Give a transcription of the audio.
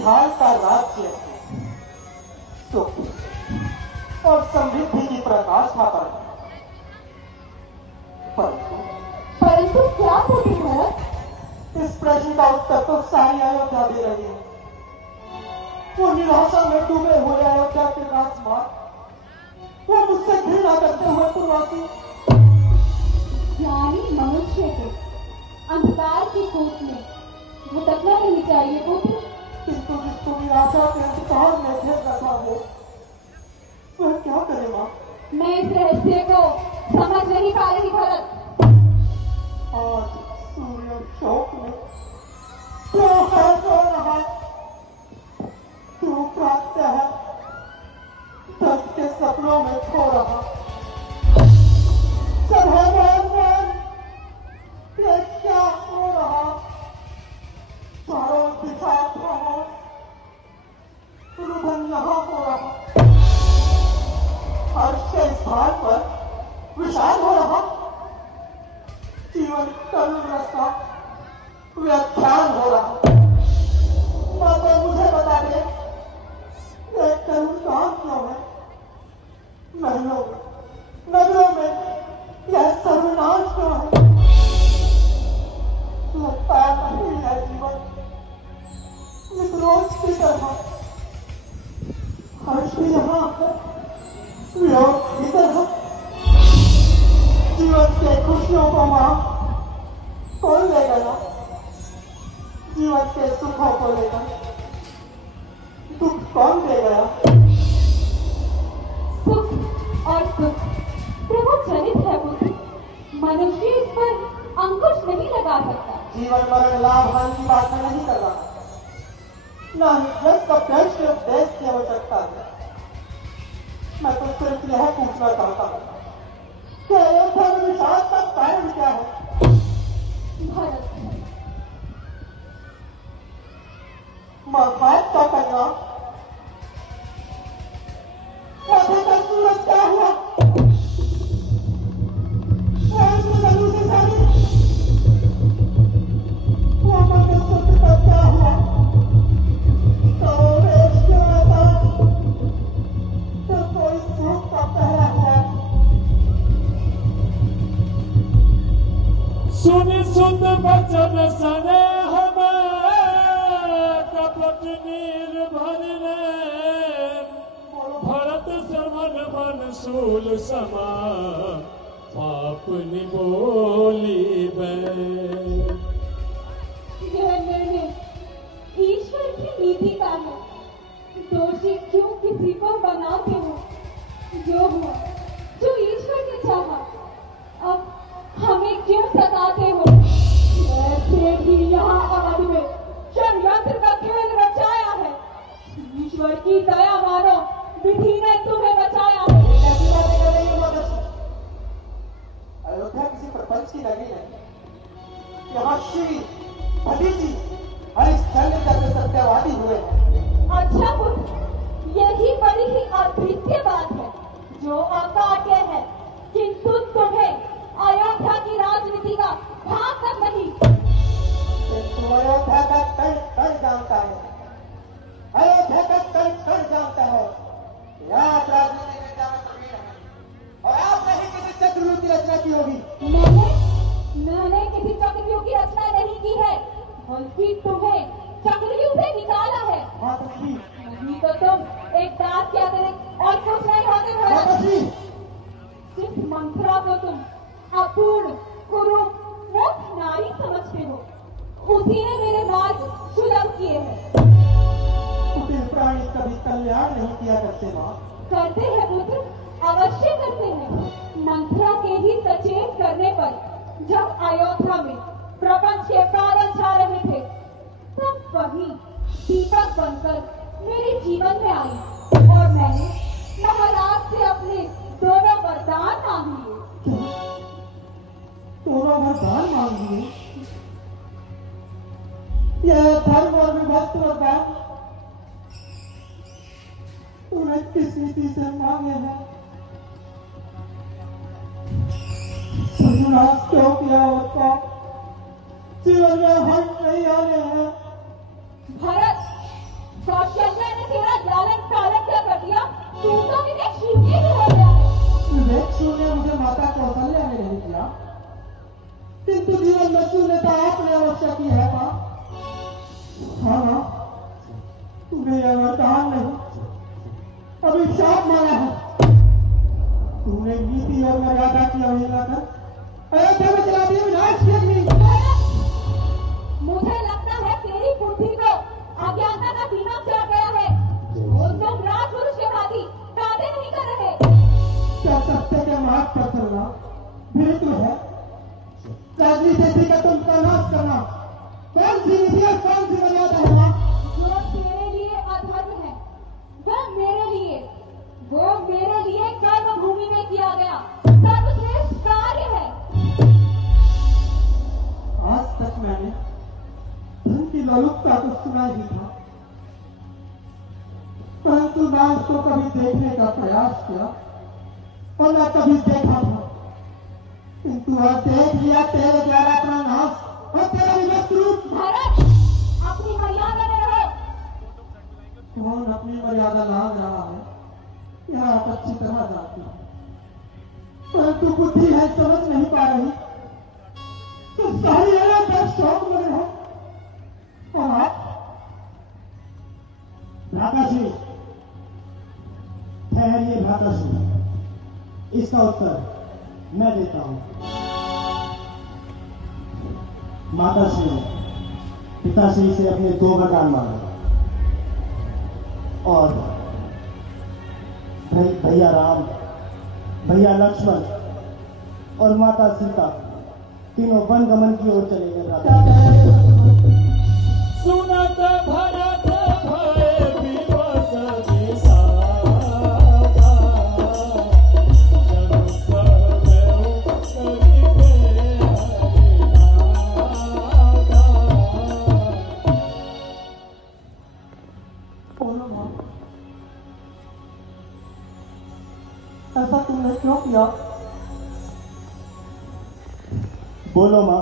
खुशहाल का राज्य है, सुख और समृद्धि की प्रकाशा पर है। परंतु क्या होती है? इस प्रश्न का उत्तर तो सारी अयोध्या दे रही है। वो निराशा में डूबे हुए अयोध्या के राजकुमार, वो मुझसे घृणा करते हुए पूर्वासी, ज्ञानी मनुष्य को अंधकार की कूप में भटकना नहीं चाहिए पुत्र। किंतु जिसको निराशा के अंधकार में घेर रखा हो, वह क्या करे मां? मैं इस रहस्य को समझ नहीं पा रही भरत। आज सूर्य शोक में क्यों हो रहा, क्यों प्रातः है दर्द के सपनों में खो रहा। सब ये क्या हो रहा? चारों दिशा रुदन यहाँ हो रहा, हर्ष के स्थान पर विशाल हो रहा, जीवन तरुण रास्ता व्याख्यान हो रहा। माता मुझे बता दे, ये तरुण काम क्यों है? महलों में, नगरों में यह सर्वनाश क्यों है? लगता नहीं है जीवन इस रोज की तरह, हर्ष भी यहाँ है, वियोग की तरह। जीवन के खुशियों को मां कौन ले गया? जीवन के सुखों को लेकर दुख कौन दे गया? सुख और दुख प्रभु जनित है पुत्र, मनुष्य इस पर अंकुश नहीं लगा सकता। जीवन मरण लाभ हानि की बात मैं नहीं कर रहा, न ही यह सब देश की आवश्यकता है। मैं तो सिर्फ यह पूछना चाहता हूँ कि अयोध्या में विषाद का कारण क्या है? भरत, महाभारत का करना माथे का सूरज क्या हुआ? वो मंगलसूत्र का क्या हुआ? तो कोई सूख का पहरा है। सुनि सुत बचन सने कपट नीर भरने, भरत समन मन सूल समा पाप निबोली बे। यह निर्णय ईश्वर की नीति का है। दोषी क्यों किसी को बनाते हो? जो हुआ, जो ईश्वर ने चाहा, अब हमें क्यों सताते हो? ऐसे भी यहाँ अवध में षड्यंत्र का खेल रचाया है। ईश्वर की दया मानो, विधि ने तुम्हें बचाया है। अयोध्या किसी प्रपंच की नगरी नहीं, यहाँ श्री भली जी हरिश्चंद्र जैसे सत्यवादी हुए हैं। अच्छा पुत्र, यही बड़ी ही अद्वितीय बात है जो अकाट्य है, किंतु तुम्हें अयोध्या की राजनीति का भाग तक नहीं। तुम अयोध्या का कण कण जानता है, अयोध्या का कण कण जानता है। यहाँ राजनीति में जाना कबीर है, और आपने ही किसी चक्रव्यूह की रचना की होगी। मैंने किसी चक्रव्यूह की रचना नहीं की है, बल्कि तुम्हें चक्रव्यूह से निकाला है। नहीं तो तुम एक दास के अतिरिक्त और कुछ नहीं होते भरत। जिस मंत्रा को तुम अपूर्ण कुरूप मूर्ख नारी समझते हो, उसी ने मेरे मार्ग सुलभ किए हैं। कुटिल प्राणी कभी कल्याण नहीं किया करते मां। करते हैं पुत्र, अवश्य करते हैं। मंत्रा के ही सचेत करने पर जब अयोध्या में प्रपंच के प्रारंभ छा रहे थे, तब वही दीपक बनकर मेरे जीवन में आई और मैंने महाराज से अपने दोनों वरदान मांग लिए। दोनों वरदान मांग लिए? यह धर्म और विभक्त वरदान तूने किस नीति से मांगे हैं? सर्वनाश क्यों किया उसका? जीवन में हम नहीं आने हैं। भरत, कौशल्या ने तेरा लालन पालन क्या कर दिया? तू तो विवेक शून्य ही हो गया है। विवेक शून्य मुझे माता कौशल्या ने नहीं किया, किंतु जीवन में शून्यता आपने अवश्य की है माँ। हाँ माँ, तुम्हें यह वरदान नहीं, अभिशाप मांगा है। तुमने नीति और मर्यादा की अवहेलना कर अयोध्या में चला दिया विनाश की अग्नि। मुझे लगता है तेरी बुद्धि को अज्ञानता का दिमाग चढ़ गया है और तुम राजपुरुष के भांति बातें नहीं कर रहे। क्या सत्य के मार्ग पर चलना मृत्यु है? राजनीति का तुम का नाश करना कौन सी नीति और कौन सी मर्यादा है माँ? जो तेरे लिए अधर्म है वो मेरे लिए कर्म भूमि में किया गया सर्वश्रेष्ठ कार्य है। आज तक मैंने धन की लोलुपता को सुना ही था, परंतु ना उसको कभी देखने का प्रयास किया और ना कभी देखा था, किंतु आज देख लिया तेरे द्वारा अपना नाश और तेरा विभक्त रूप। भरत, अपनी मर्यादा में रहो। कौन अपनी मर्यादा लांघ रहा है यह आप अच्छी तरह जानती है, परंतु बुद्धि है समझ नहीं पा रही तो सारी अयोध्या शौक लगे है। और आप भ्राताश्री, ठहरिए भ्राताश्री, इसका उत्तर मैं देता हूं। माताश्री ने पिताश्री से अपने 2 वरदान मांगे और भैया राम, भैया लक्ष्मण और माता सीता तीनों वन गमन की ओर चले गए। सुनत भरत भय विवश विषादा, जनु सहदेव करिते हरिनादा। बोलो माँ, ऐसा तुमने क्यों किया? बोलो मां,